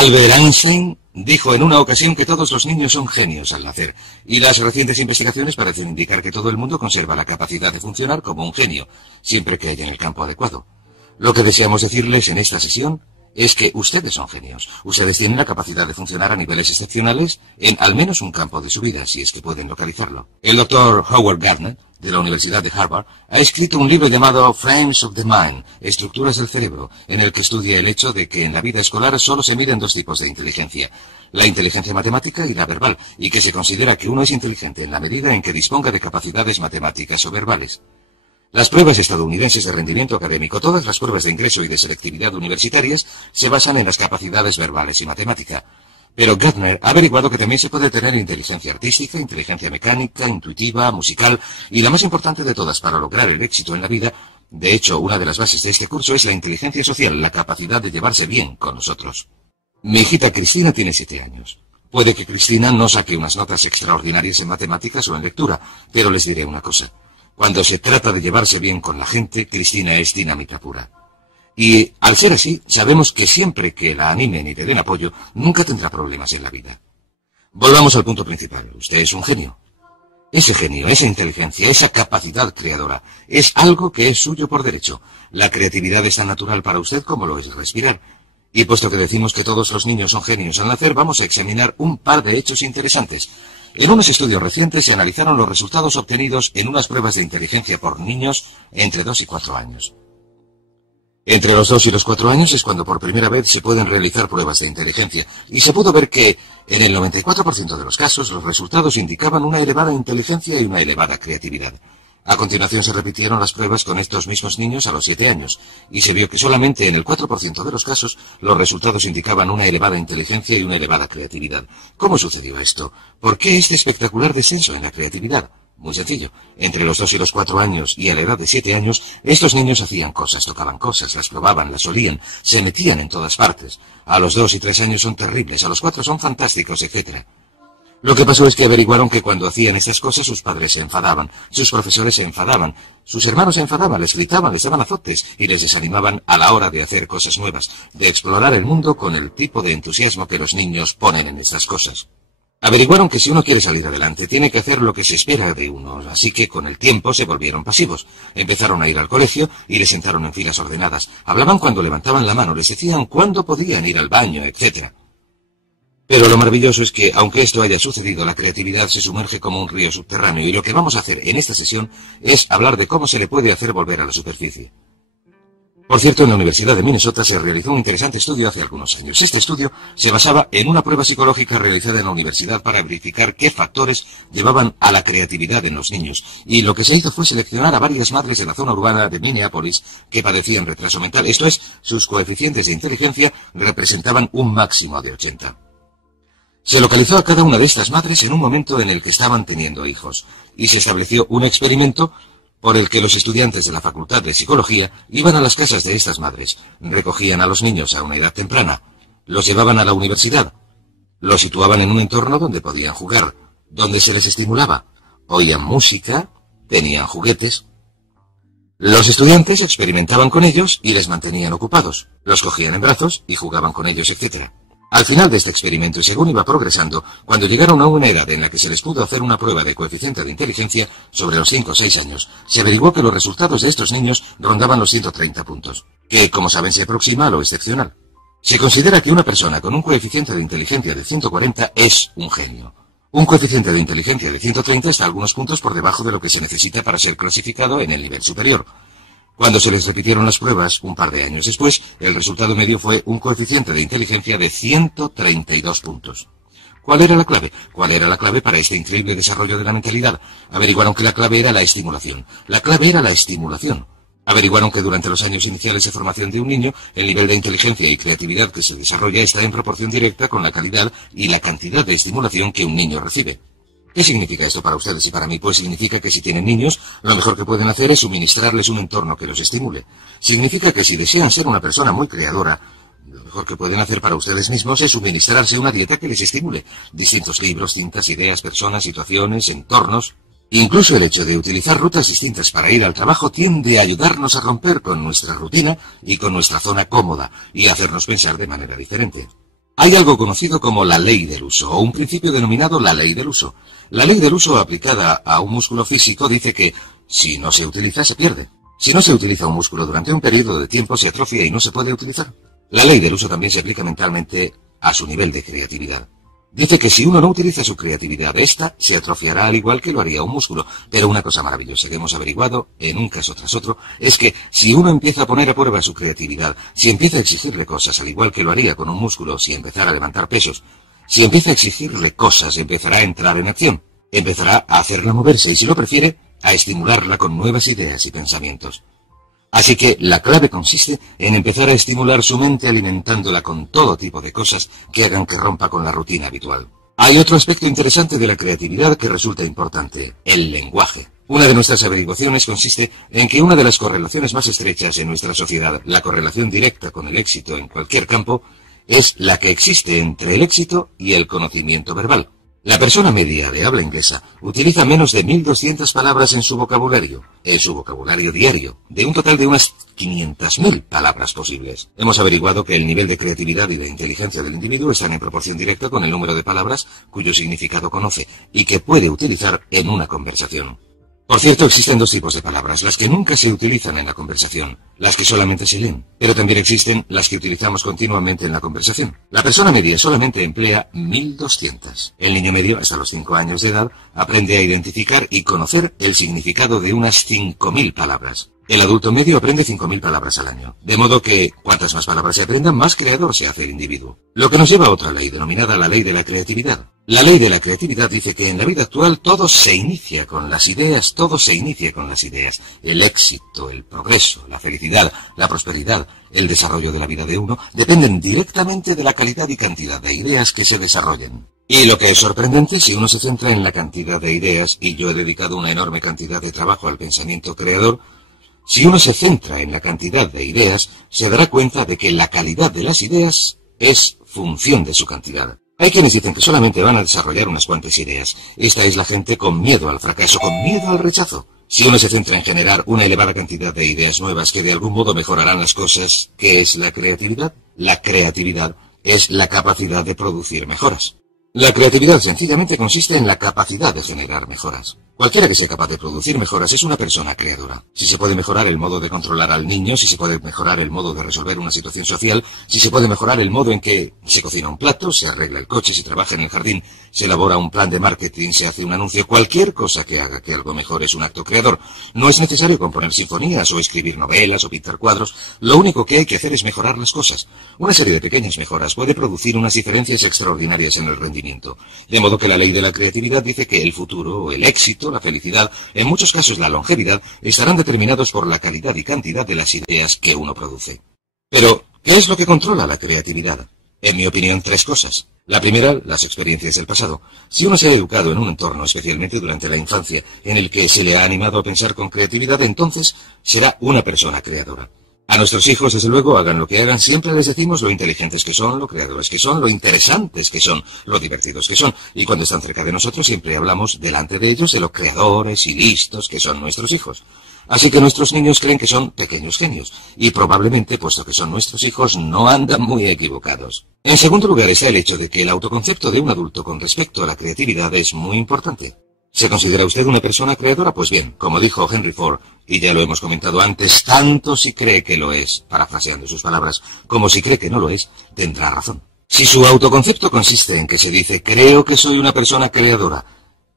Albert Einstein dijo en una ocasión que todos los niños son genios al nacer, y las recientes investigaciones parecen indicar que todo el mundo conserva la capacidad de funcionar como un genio, siempre que haya en el campo adecuado. Lo que deseamos decirles en esta sesión es que ustedes son genios. Ustedes tienen la capacidad de funcionar a niveles excepcionales en al menos un campo de su vida, si es que pueden localizarlo. El doctor Howard Gardner, de la Universidad de Harvard, ha escrito un libro llamado Frames of the Mind, Estructuras del Cerebro, en el que estudia el hecho de que en la vida escolar solo se miden dos tipos de inteligencia, la inteligencia matemática y la verbal, y que se considera que uno es inteligente en la medida en que disponga de capacidades matemáticas o verbales. Las pruebas estadounidenses de rendimiento académico, todas las pruebas de ingreso y de selectividad universitarias, se basan en las capacidades verbales y matemática. Pero Gardner ha averiguado que también se puede tener inteligencia artística, inteligencia mecánica, intuitiva, musical, y la más importante de todas para lograr el éxito en la vida, de hecho, una de las bases de este curso es la inteligencia social, la capacidad de llevarse bien con nosotros. Mi hijita Cristina tiene 7 años. Puede que Cristina no saque unas notas extraordinarias en matemáticas o en lectura, pero les diré una cosa. Cuando se trata de llevarse bien con la gente, Cristina es dinamita pura. Y, al ser así, sabemos que siempre que la animen y le den apoyo, nunca tendrá problemas en la vida. Volvamos al punto principal. Usted es un genio. Ese genio, esa inteligencia, esa capacidad creadora, es algo que es suyo por derecho. La creatividad es tan natural para usted como lo es respirar. Y puesto que decimos que todos los niños son genios al nacer, vamos a examinar un par de hechos interesantes. En unos estudios recientes se analizaron los resultados obtenidos en unas pruebas de inteligencia por niños entre 2 y 4 años. Entre los 2 y los 4 años es cuando por primera vez se pueden realizar pruebas de inteligencia, y se pudo ver que, en el 94% de los casos, los resultados indicaban una elevada inteligencia y una elevada creatividad. A continuación se repitieron las pruebas con estos mismos niños a los 7 años, y se vio que solamente en el 4% de los casos los resultados indicaban una elevada inteligencia y una elevada creatividad. ¿Cómo sucedió esto? ¿Por qué este espectacular descenso en la creatividad? Muy sencillo. Entre los 2 y los 4 años y a la edad de 7 años, estos niños hacían cosas, tocaban cosas, las probaban, las olían, se metían en todas partes. A los 2 y 3 años son terribles, a los 4 son fantásticos, etc. Lo que pasó es que averiguaron que cuando hacían estas cosas sus padres se enfadaban, sus profesores se enfadaban, sus hermanos se enfadaban, les gritaban, les daban azotes y les desanimaban a la hora de hacer cosas nuevas, de explorar el mundo con el tipo de entusiasmo que los niños ponen en estas cosas. Averiguaron que si uno quiere salir adelante tiene que hacer lo que se espera de uno, así que con el tiempo se volvieron pasivos. Empezaron a ir al colegio y les sentaron en filas ordenadas. Hablaban cuando levantaban la mano, les decían cuándo podían ir al baño, etc. Pero lo maravilloso es que, aunque esto haya sucedido, la creatividad se sumerge como un río subterráneo, y lo que vamos a hacer en esta sesión es hablar de cómo se le puede hacer volver a la superficie. Por cierto, en la Universidad de Minnesota se realizó un interesante estudio hace algunos años. Este estudio se basaba en una prueba psicológica realizada en la universidad para verificar qué factores llevaban a la creatividad en los niños, y lo que se hizo fue seleccionar a varias madres de la zona urbana de Minneapolis que padecían retraso mental, esto es, sus coeficientes de inteligencia representaban un máximo de 80. Se localizó a cada una de estas madres en un momento en el que estaban teniendo hijos, y se estableció un experimento por el que los estudiantes de la Facultad de Psicología iban a las casas de estas madres, recogían a los niños a una edad temprana, los llevaban a la universidad, los situaban en un entorno donde podían jugar, donde se les estimulaba, oían música, tenían juguetes. Los estudiantes experimentaban con ellos y les mantenían ocupados, los cogían en brazos y jugaban con ellos, etc. Al final de este experimento, y según iba progresando, cuando llegaron a una edad en la que se les pudo hacer una prueba de coeficiente de inteligencia sobre los 5 o 6 años, se averiguó que los resultados de estos niños rondaban los 130 puntos, que, como saben, se aproxima a lo excepcional. Se considera que una persona con un coeficiente de inteligencia de 140 es un genio. Un coeficiente de inteligencia de 130 está algunos puntos por debajo de lo que se necesita para ser clasificado en el nivel superior. Cuando se les repitieron las pruebas, un par de años después, el resultado medio fue un coeficiente de inteligencia de 132 puntos. ¿Cuál era la clave? ¿Cuál era la clave para este increíble desarrollo de la mentalidad? Averiguaron que la clave era la estimulación. La clave era la estimulación. Averiguaron que durante los años iniciales de formación de un niño, el nivel de inteligencia y creatividad que se desarrolla está en proporción directa con la calidad y la cantidad de estimulación que un niño recibe. ¿Qué significa esto para ustedes y para mí? Pues significa que si tienen niños, lo mejor que pueden hacer es suministrarles un entorno que los estimule. Significa que si desean ser una persona muy creadora, lo mejor que pueden hacer para ustedes mismos es suministrarse una dieta que les estimule. Distintos libros, cintas, ideas, personas, situaciones, entornos. Incluso el hecho de utilizar rutas distintas para ir al trabajo tiende a ayudarnos a romper con nuestra rutina y con nuestra zona cómoda y a hacernos pensar de manera diferente. Hay algo conocido como la ley del uso, o un principio denominado la ley del uso. La ley del uso aplicada a un músculo físico dice que, si no se utiliza, se pierde. Si no se utiliza un músculo durante un periodo de tiempo, se atrofia y no se puede utilizar. La ley del uso también se aplica mentalmente a su nivel de creatividad. Dice que si uno no utiliza su creatividad, ésta se atrofiará al igual que lo haría un músculo. Pero una cosa maravillosa que hemos averiguado, en un caso tras otro, es que si uno empieza a poner a prueba su creatividad, si empieza a exigirle cosas al igual que lo haría con un músculo si empezara a levantar pesos, si empieza a exigirle cosas, empezará a entrar en acción, empezará a hacerla moverse y, si lo prefiere, a estimularla con nuevas ideas y pensamientos. Así que la clave consiste en empezar a estimular su mente alimentándola con todo tipo de cosas que hagan que rompa con la rutina habitual. Hay otro aspecto interesante de la creatividad que resulta importante: el lenguaje. Una de nuestras averiguaciones consiste en que una de las correlaciones más estrechas en nuestra sociedad, la correlación directa con el éxito en cualquier campo, es la que existe entre el éxito y el conocimiento verbal. La persona media de habla inglesa utiliza menos de 1.200 palabras en su vocabulario diario, de un total de unas 500.000 palabras posibles. Hemos averiguado que el nivel de creatividad y de inteligencia del individuo están en proporción directa con el número de palabras cuyo significado conoce y que puede utilizar en una conversación. Por cierto, existen dos tipos de palabras: las que nunca se utilizan en la conversación, las que solamente se leen, pero también existen las que utilizamos continuamente en la conversación. La persona media solamente emplea 1.200. El niño medio, hasta los 5 años de edad, aprende a identificar y conocer el significado de unas 5.000 palabras. El adulto medio aprende 5.000 palabras al año, de modo que, cuantas más palabras se aprendan, más creador se hace el individuo. Lo que nos lleva a otra ley, denominada la ley de la creatividad. La ley de la creatividad dice que en la vida actual todo se inicia con las ideas, El éxito, el progreso, la felicidad, la prosperidad, el desarrollo de la vida de uno, dependen directamente de la calidad y cantidad de ideas que se desarrollen. Y lo que es sorprendente, si uno se centra en la cantidad de ideas, y yo he dedicado una enorme cantidad de trabajo al pensamiento creador, si uno se centra en la cantidad de ideas, se dará cuenta de que la calidad de las ideas es función de su cantidad. Hay quienes dicen que solamente van a desarrollar unas cuantas ideas. Esta es la gente con miedo al fracaso, con miedo al rechazo. Si uno se centra en generar una elevada cantidad de ideas nuevas que de algún modo mejorarán las cosas, ¿qué es la creatividad? La creatividad es la capacidad de producir mejoras. La creatividad sencillamente consiste en la capacidad de generar mejoras. Cualquiera que sea capaz de producir mejoras es una persona creadora. Si se puede mejorar el modo de controlar al niño, si se puede mejorar el modo de resolver una situación social, si se puede mejorar el modo en que se cocina un plato, se arregla el coche, se trabaja en el jardín, se elabora un plan de marketing, se hace un anuncio, cualquier cosa que haga que algo mejore es un acto creador. No es necesario componer sinfonías o escribir novelas o pintar cuadros. Lo único que hay que hacer es mejorar las cosas. Una serie de pequeñas mejoras puede producir unas diferencias extraordinarias en el rendimiento. De modo que la ley de la creatividad dice que el futuro, el éxito, la felicidad, en muchos casos la longevidad, estarán determinados por la calidad y cantidad de las ideas que uno produce. Pero, ¿qué es lo que controla la creatividad? En mi opinión, 3 cosas. La primera, las experiencias del pasado. Si uno se ha educado en un entorno, especialmente durante la infancia, en el que se le ha animado a pensar con creatividad, entonces será una persona creadora. A nuestros hijos, desde luego, hagan lo que hagan, siempre les decimos lo inteligentes que son, lo creadores que son, lo interesantes que son, lo divertidos que son. Y cuando están cerca de nosotros, siempre hablamos delante de ellos de lo creadores y listos que son nuestros hijos. Así que nuestros niños creen que son pequeños genios. Y probablemente, puesto que son nuestros hijos, no andan muy equivocados. En segundo lugar está el hecho de que el autoconcepto de un adulto con respecto a la creatividad es muy importante. ¿Se considera usted una persona creadora? Pues bien, como dijo Henry Ford, y ya lo hemos comentado antes, tanto si cree que lo es, parafraseando sus palabras, como si cree que no lo es, tendrá razón. Si su autoconcepto consiste en que se dice, creo que soy una persona creadora,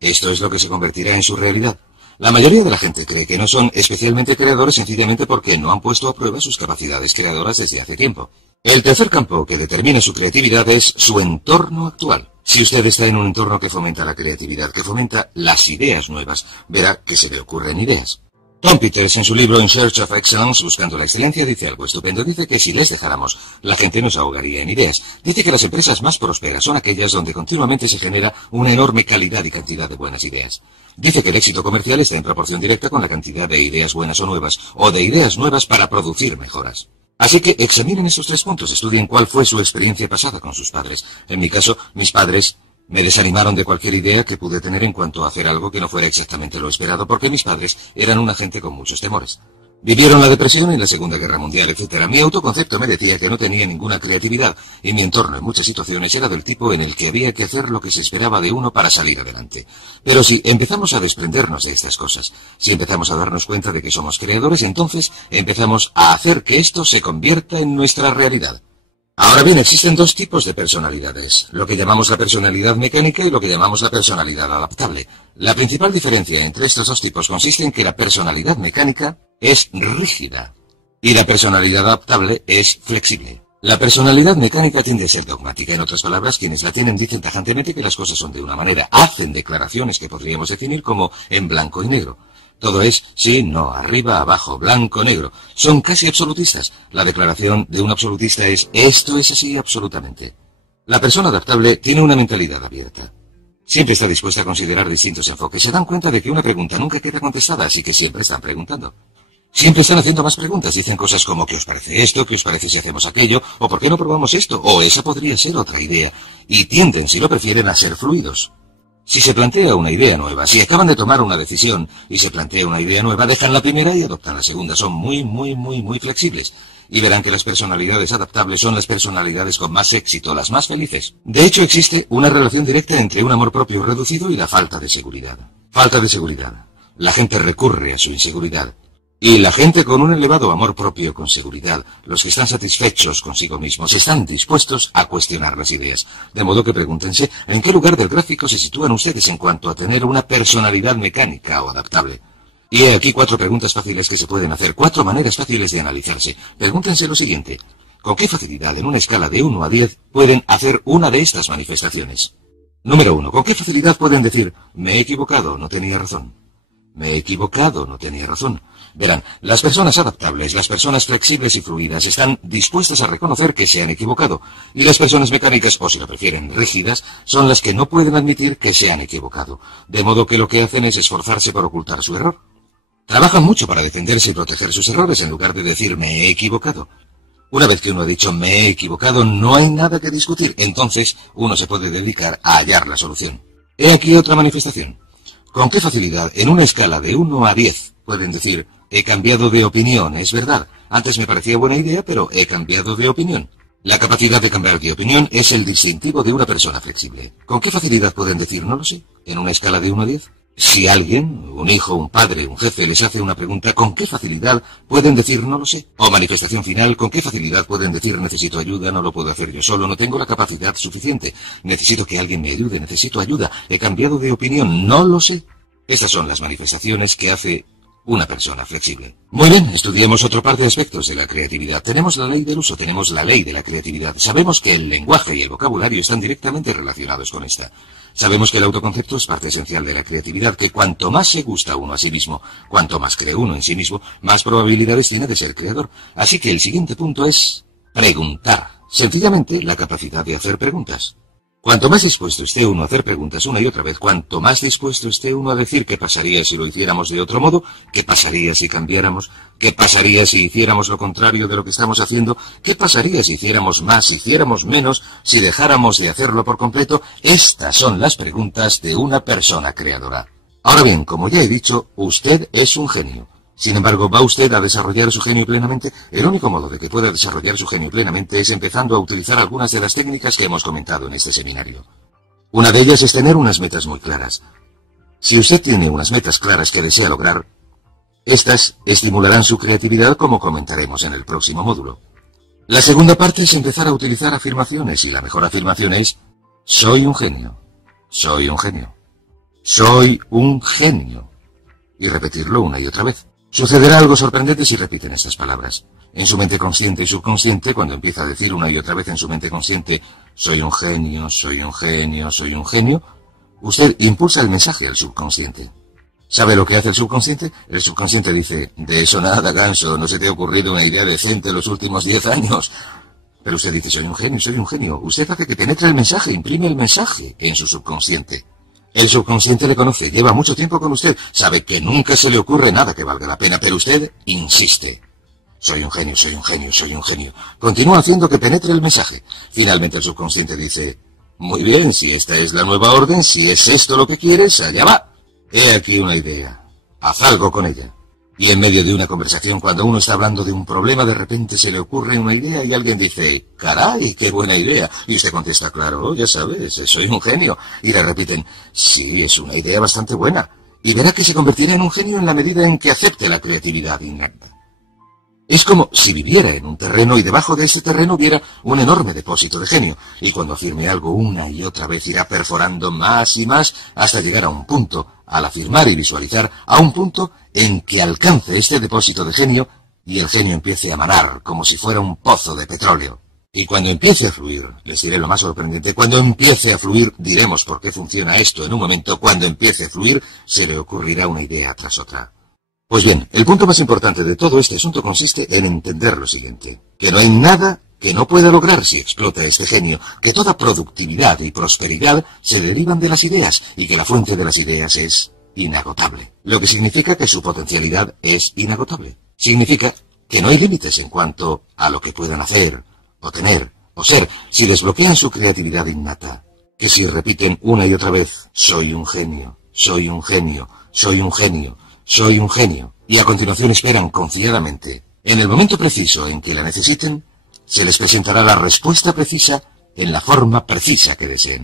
esto es lo que se convertirá en su realidad. La mayoría de la gente cree que no son especialmente creadores sencillamente porque no han puesto a prueba sus capacidades creadoras desde hace tiempo. El tercer campo que determina su creatividad es su entorno actual. Si usted está en un entorno que fomenta la creatividad, que fomenta las ideas nuevas, verá que se le ocurren ideas. Tom Peters, en su libro In Search of Excellence, Buscando la Excelencia, dice algo estupendo. Dice que si les dejáramos, la gente nos ahogaría en ideas. Dice que las empresas más prósperas son aquellas donde continuamente se genera una enorme calidad y cantidad de buenas ideas. Dice que el éxito comercial está en proporción directa con la cantidad de ideas buenas o nuevas, o de ideas nuevas para producir mejoras. Así que examinen esos 3 puntos, estudien cuál fue su experiencia pasada con sus padres. En mi caso, mis padres me desanimaron de cualquier idea que pude tener en cuanto a hacer algo que no fuera exactamente lo esperado, porque mis padres eran una gente con muchos temores. Vivieron la depresión y la Segunda Guerra Mundial, etc. Mi autoconcepto me decía que no tenía ninguna creatividad, y mi entorno en muchas situaciones era del tipo en el que había que hacer lo que se esperaba de uno para salir adelante. Pero si empezamos a desprendernos de estas cosas, si empezamos a darnos cuenta de que somos creadores, entonces empezamos a hacer que esto se convierta en nuestra realidad. Ahora bien, existen dos tipos de personalidades, lo que llamamos la personalidad mecánica y lo que llamamos la personalidad adaptable. La principal diferencia entre estos dos tipos consiste en que la personalidad mecánica es rígida y la personalidad adaptable es flexible. La personalidad mecánica tiende a ser dogmática. En otras palabras, quienes la tienen dicen tajantemente que las cosas son de una manera. Hacen declaraciones que podríamos definir como en blanco y negro. Todo es sí, no, arriba, abajo, blanco, negro. Son casi absolutistas. La declaración de un absolutista es esto es así absolutamente. La persona adaptable tiene una mentalidad abierta. Siempre está dispuesta a considerar distintos enfoques. Se dan cuenta de que una pregunta nunca queda contestada, así que siempre están preguntando. Siempre están haciendo más preguntas. Dicen cosas como ¿qué os parece esto? ¿Qué os parece si hacemos aquello? ¿O por qué no probamos esto? O esa podría ser otra idea. Y tienden, si lo prefieren, a ser fluidos. Si se plantea una idea nueva, si acaban de tomar una decisión y se plantea una idea nueva, dejan la primera y adoptan la segunda. Son muy flexibles. Y verán que las personalidades adaptables son las personalidades con más éxito, las más felices. De hecho, existe una relación directa entre un amor propio reducido y la falta de seguridad. Falta de seguridad. La gente recurre a su inseguridad. Y la gente con un elevado amor propio con seguridad, los que están satisfechos consigo mismos, están dispuestos a cuestionar las ideas. De modo que pregúntense, ¿en qué lugar del gráfico se sitúan ustedes en cuanto a tener una personalidad mecánica o adaptable? Y he aquí 4 preguntas fáciles que se pueden hacer, 4 maneras fáciles de analizarse. Pregúntense lo siguiente, ¿con qué facilidad en una escala de 1 a 10 pueden hacer una de estas manifestaciones? Número 1, ¿con qué facilidad pueden decir, me he equivocado, no tenía razón? Me he equivocado, no tenía razón. Verán, las personas adaptables, las personas flexibles y fluidas están dispuestas a reconocer que se han equivocado, y las personas mecánicas, o si lo prefieren, rígidas, son las que no pueden admitir que se han equivocado, de modo que lo que hacen es esforzarse por ocultar su error. Trabajan mucho para defenderse y proteger sus errores en lugar de decir me he equivocado. Una vez que uno ha dicho me he equivocado, no hay nada que discutir, entonces uno se puede dedicar a hallar la solución. He aquí otra manifestación. ¿Con qué facilidad, en una escala de 1 a 10, pueden decir, he cambiado de opinión, es verdad, antes me parecía buena idea, pero he cambiado de opinión? La capacidad de cambiar de opinión es el distintivo de una persona flexible. ¿Con qué facilidad pueden decir, no lo sé, en una escala de 1 a 10? Si alguien, un hijo, un padre, un jefe, les hace una pregunta, ¿con qué facilidad pueden decir, no lo sé? O manifestación final, ¿con qué facilidad pueden decir, necesito ayuda, no lo puedo hacer yo solo, no tengo la capacidad suficiente, necesito que alguien me ayude, necesito ayuda, he cambiado de opinión, no lo sé? Estas son las manifestaciones que hace una persona flexible. Muy bien, estudiemos otro par de aspectos de la creatividad. Tenemos la ley del uso, tenemos la ley de la creatividad. Sabemos que el lenguaje y el vocabulario están directamente relacionados con esta. Sabemos que el autoconcepto es parte esencial de la creatividad, que cuanto más se gusta uno a sí mismo, cuanto más cree uno en sí mismo, más probabilidades tiene de ser creador. Así que el siguiente punto es preguntar. Sencillamente, la capacidad de hacer preguntas. Cuanto más dispuesto esté uno a hacer preguntas una y otra vez, cuanto más dispuesto esté uno a decir qué pasaría si lo hiciéramos de otro modo, qué pasaría si cambiáramos, qué pasaría si hiciéramos lo contrario de lo que estamos haciendo, qué pasaría si hiciéramos más, si hiciéramos menos, si dejáramos de hacerlo por completo, estas son las preguntas de una persona creadora. Ahora bien, como ya he dicho, usted es un genio. Sin embargo, ¿va usted a desarrollar su genio plenamente? El único modo de que pueda desarrollar su genio plenamente es empezando a utilizar algunas de las técnicas que hemos comentado en este seminario. Una de ellas es tener unas metas muy claras. Si usted tiene unas metas claras que desea lograr, estas estimularán su creatividad, como comentaremos en el próximo módulo. La segunda parte es empezar a utilizar afirmaciones, y la mejor afirmación es soy un genio, soy un genio, soy un genio, y repetirlo una y otra vez. Sucederá algo sorprendente si repiten estas palabras. En su mente consciente y subconsciente, cuando empieza a decir una y otra vez en su mente consciente, soy un genio, soy un genio, soy un genio, usted impulsa el mensaje al subconsciente. ¿Sabe lo que hace el subconsciente? El subconsciente dice, de eso nada, ganso, no se te ha ocurrido una idea decente en los últimos 10 años. Pero usted dice, soy un genio, soy un genio. Usted hace que penetre el mensaje, imprime el mensaje en su subconsciente. El subconsciente le conoce, lleva mucho tiempo con usted, sabe que nunca se le ocurre nada que valga la pena, pero usted insiste. Soy un genio, soy un genio, soy un genio. Continúa haciendo que penetre el mensaje. Finalmente el subconsciente dice, muy bien, si esta es la nueva orden, si es esto lo que quieres, allá va. He aquí una idea. Haz algo con ella. Y en medio de una conversación, cuando uno está hablando de un problema, de repente se le ocurre una idea y alguien dice, caray, qué buena idea. Y usted contesta, claro, ya sabes, soy un genio. Y le repiten, sí, es una idea bastante buena. Y verá que se convertirá en un genio en la medida en que acepte la creatividad innata. Es como si viviera en un terreno y debajo de ese terreno hubiera un enorme depósito de genio. Y cuando afirme algo una y otra vez irá perforando más y más hasta llegar a un punto, al afirmar y visualizar, a un punto en que alcance este depósito de genio y el genio empiece a manar como si fuera un pozo de petróleo. Y cuando empiece a fluir, les diré lo más sorprendente, cuando empiece a fluir, diremos por qué funciona esto en un momento, cuando empiece a fluir, se le ocurrirá una idea tras otra. Pues bien, el punto más importante de todo este asunto consiste en entender lo siguiente, que no hay nada que no pueda lograr si explota este genio, que toda productividad y prosperidad se derivan de las ideas y que la fuente de las ideas es inagotable, lo que significa que su potencialidad es inagotable. Significa que no hay límites en cuanto a lo que puedan hacer, o tener, o ser, si desbloquean su creatividad innata, que si repiten una y otra vez, soy un genio, soy un genio, soy un genio, soy un genio, y a continuación esperan confiadamente, en el momento preciso en que la necesiten, se les presentará la respuesta precisa en la forma precisa que deseen.